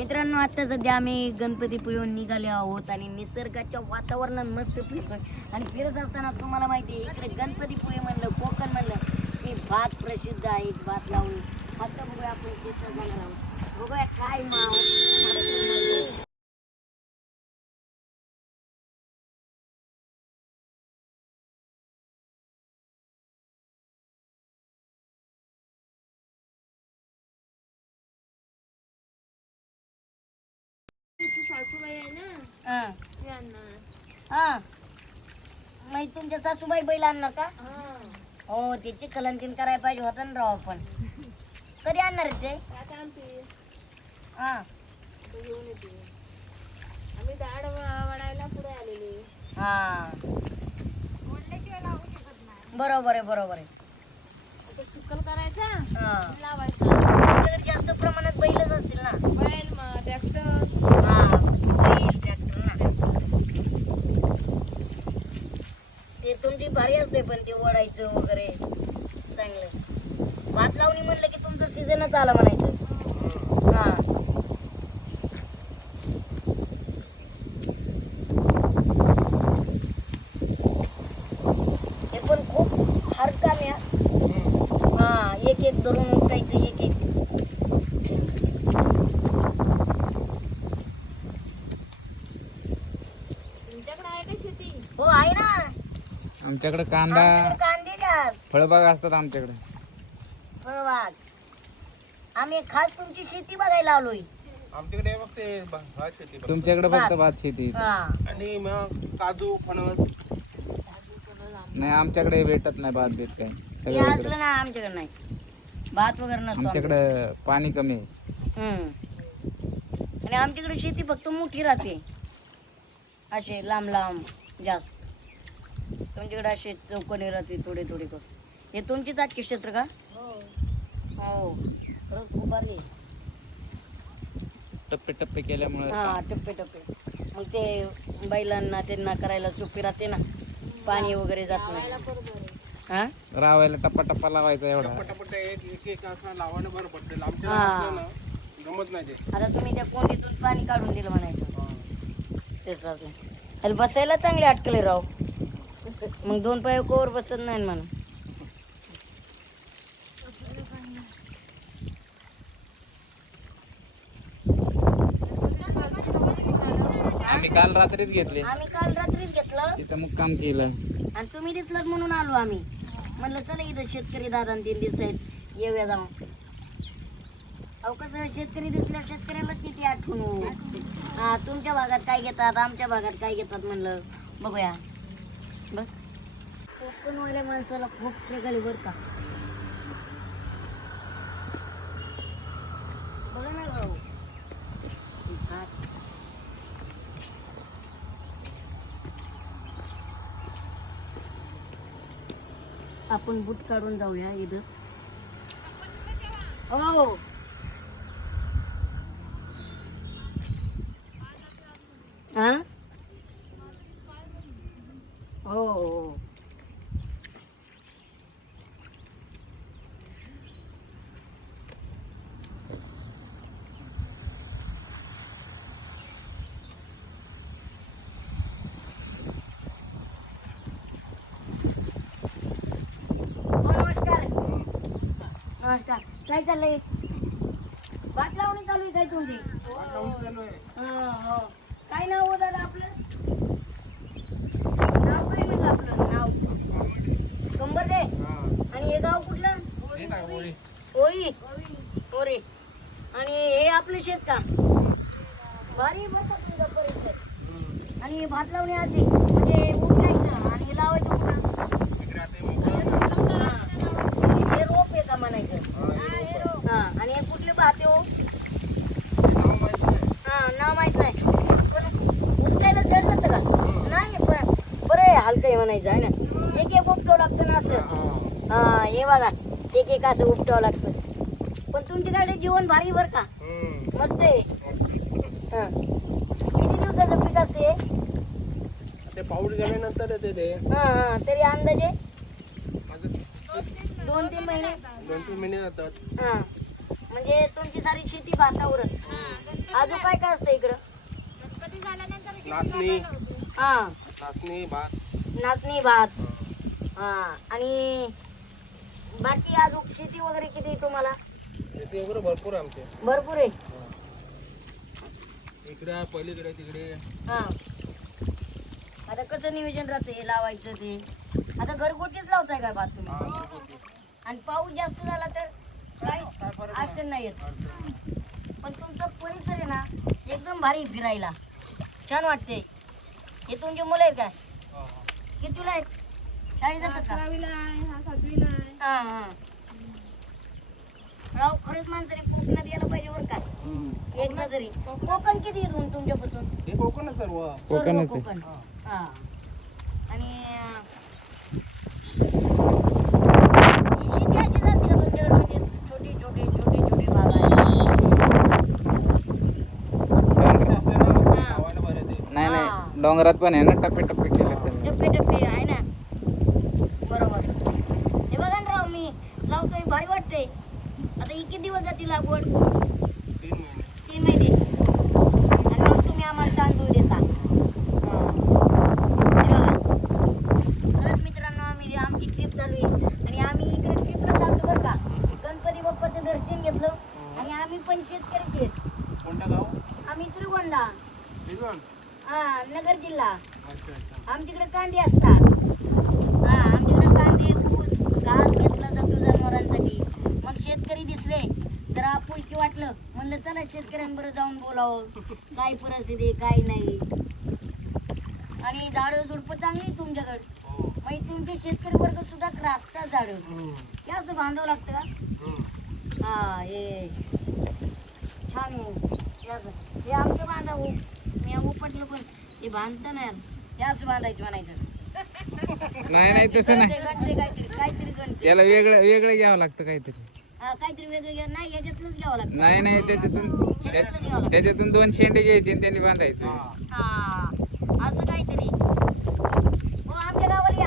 मित्रांनो, आता सध्या आम्ही गणपतीपुळेहून निघाले आहोत आणि निसर्गाच्या वातावरणात मस्त फिरतोय. आणि फिरत असताना तुम्हाला माहिती आहे, इकडे गणपतीपुळे म्हणलं, कोकण म्हणलं की भात प्रसिद्ध आहे. भात लावून आता बघूया आपण शेतात जाणार आहोत. बघूया काय माव सासूबाई आहे ना, हां ते आणणार. हां मग तुमच्या सासूबाई बैल आणणार का? हा. हो, त्याची कलंतीन करायला पाहिजे होतं ना राव. आपण कधी आणणार आहे ते? आता आणते, हां आता घेऊन येते. आम्ही डाळ वाढायला पुढे आलेले. हां ओढल्याशिवाय लावू शकत नाही. बरोबर आहे, बरोबर आहे. आता चिखल करायचा, हां लावायचा. तुमच्याकडे जास्त प्रमाणात बैलच असतील ना? बैल मग ट्रॅक्टर. हां बैल, ट्रॅक्टर ना. ते तुमची भारी असते, पण ते ओढायचं वगैरे चांगलं. भात लावणी म्हणलं की तुमचं सीझनच आला म्हणायचं. हां हे पण खूप हार्ड काम आहे. हां एक एक धरून उठायचं, एक एक. तुमच्याकडे आहे का शेती? हो आहे ना, आमच्याकडे कांदा आमच्याकडे कांदे द्या, फळबाग असतात आमच्याकडे. फळबाग. आम्ही खास तुमची शेती बघायला आलोय. आमच्याकडे फक्त हे भात शेती बघ. तुमच्याकडे फक्त भात शेती. हा आणि मग काजू फणस नाही, आमच्याकडे भेटत नाही भात देत काय. हे सगळं इकडे. असलं ना आमच्याकडे नाही, भात वगैरे नसतो आमच्याकडे पाणी कमी आहे. आणि आमच्याकडे शेती फक्त मोठी राहते, असे लांब लांब जास्त. तुमच्याकडे असे चौकोनी राहते थोडे थोडे करून. हे तुमचीच आजचे क्षेत्र का? हो खरंच खूप भारी आहे. टप्पे टप्पे केल्यामुळे हा टप्पे टप्पे. मग ते बैलांना त्यांना करायला सोपी राहते ना, पाणी वगैरे जात नाही. हा रावायला टप्पा टप्पा लावायचा एवढा. पटापट एक एक असं लावणं बरं पडतं. आमच्या हा. असलं ना, गमत नाही ते. आता तुम्ही त्या कोंडीतून पाणी काढून दिलं म्हणायचं. तेच राहते. अरे बसायला चांगले अटकले राव. मग दोन पाय कोवर बसत नाही म्हणून. आम्ही काल रात्रीच घेतले, आम्ही काल रात्रीच घेतलं तिथं मुक्काम केलं. आणि तुम्ही दिसलात म्हणून आलो आम्ही. म्हणलं चला इथं शेतकरी दादा 3 दिवस आहेत, येऊया जाऊन. अहो कसं शेतकरी दिसल्या शेतकऱ्याला किती आठवण हो. हा तुमच्या भागात काय घेतात, आमच्या भागात काय घेतात म्हणलं बघूया. बस कोकणवाल्या माणसाला खूप प्रकारे बरं का. बघा ना भाऊ, भात. आपण बूट काढून जाऊया इथंच. हो हा हो हो. नमस्कार नमस्कार. काय चाललंय? भात लावणी चालू आहे काय तुमची? हो. काय नाव हो दादा आपलं? नाव काय म्हणलं आपलं नाव? कंबरडे. आणि हे गाव कुठलं? ओई ओरे. आणि हे आपलं शेत का? भारी बरं का तुमचा परिचय. आणि भात लावणी अशी म्हणजे उपटायचं आणि हे लावायचं कुठं? हे रोप आहे का म्हणायचं? हा. आणि हे कुठले भात आहे हो? हा नाव माहित नाही, पण उपटायला जड नसतं का? नाही पण बरं आहे, हलकं आहे म्हणायचं आहे ना. एक एक उपटावं लागतं ना असं. हा हे बघा, एक एक असं उपटावं लागतं. पण तुमच्याकडे जीवन भारी बरं का, मस्त आहे. हा किती दिवसाचं पीक असते? ते पाऊस गेल्यानंतर येते ते. हा तरी अंदाजे 2-3 महिने. 2-3 महिने जातात. हा म्हणजे तुमची सारी शेती भातावरच. अजून काय काय असतं इकडं? गणपती झाल्यानंतर शेती नाचणी. कामाला होती. हा नाचणी भात नाचणी भात. हा आणि बाकी अजून शेती वगैरे किती आहे तुम्हाला? शेती वगैरे भरपूर आहे आमचे. भरपूर आहे. इकडे आहे, पलीकडे तिकडे. हा आता कसं नियोजन राहतं हे लावायचं ते? आता घरगुतीच लावताय काय भात तुम्ही? आणि पाऊस जास्त झाला तर काय अडचण नाही येत. पण तुमचा परिसर आहे ना एकदम भारी फिरायला छान वाटते. हे तुमचे मुलं आहेत काय? कितीला आहेत? शाळेत जातात का? 11वीला आहे, हा 7वीला आहे. हा हा राव खरंच माणसाने कोकणात यायला पाहिजे बरं का एकदा तरी. कोकण किती येतो तुमच्यापासून? हे कोकण सर्व. कोकणच आहे. कोकण. हा आणि ही शेती अशी जाते का तुमच्याकडे म्हणजे छोटी छोटी छोटी छोटी बाग आहे? लावायला बरं ते. नाही हा. नाही डोंगरात पण आहे ना टप्पे टप्पे केले त्यांनी. टप्पे टप्पे आहे ना बरोबर. हे बघा ना राव मी लावतोय भारी वाटतंय. आता ही किती दिवस जाते लागवड? 3 महिने. 3 महिने. आणि मग तुम्ही आम्हाला तांदूळ देता. हा. हे बघा खरंच मित्रांनो आमची ट्रिप चालू आहे आणि आम्ही इकडे ट्रिपला चालतो बरं का. गणपती बाप्पाचं दर्शन घेतलं आणि आम्ही पण शेतकरीच आहेत. कोणतं गाव? आम्ही श्रीगोंदा श्रीगोंदा. हा नगर जिल्हा. अच्छा अच्छा. आमच्याकडे कांदे असतात. हा आमच्याकडे कांदे ऊस घास घेतला जातो जनावरांसाठी. मग शेतकरी दिसले तर आपुलकी वाटलं म्हणलं चला शेतकऱ्यांबरोबर जाऊन बोलावं काय परिस्थिती आहे, काय नाही. आणि झाडं झुडपं चांगली आहे तुमच्याकडे. हो. मग तुमचे शेतकरी वर्ग सुद्धा राखतात झाडं. हे असं बांधावं लागतं का? हा हे छान आहे. हे असं. हे आमचं बांधावं मी उपटलं पण हे बांधतं ना हे असं बांधायचं म्हणायचं. नाही नाही तसं नाही. गणते काहीतरी काहीतरी गणते. त्याला वेगळं वेगळं घ्यावं लागतं काहीतरी. हा काहीतरी वेगळं घ्या. नाही याच्यातलंच घ्यावं लागतं. नाही नाही याच्यातलंच घ्यावं लागतं. त्याच्यातून 2 शेंडे घ्यायचे आणि त्यांनी बांधायचं. हा असं काहीतरी. हो आमच्या गावाला या.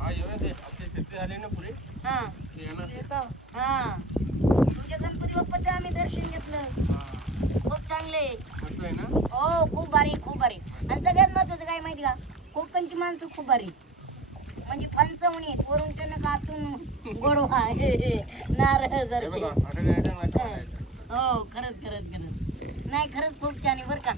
हा येऊया ते. आमची शेती झाली ना पुढे. हा ते येणार. येतो. हा तुमच्या गणपती बाप्पाचं आम्ही दर्शन घेतलं. हा. खूप चांगले. मस्त आहे ना? हो खूप भारी खूप भारी. आणि सगळ्यात महत्वाचं काय माहिती का कोकणची माणसं खूप भारी. म्हणजे पंचवणी आहेत. वरून त्यांना आतून गोडवा नारळ हे सारखे. बघा, असं काय नाही वाटत. हो खरंच खरंच खरंच. नाही खरंच खूप छान आहे बरं का.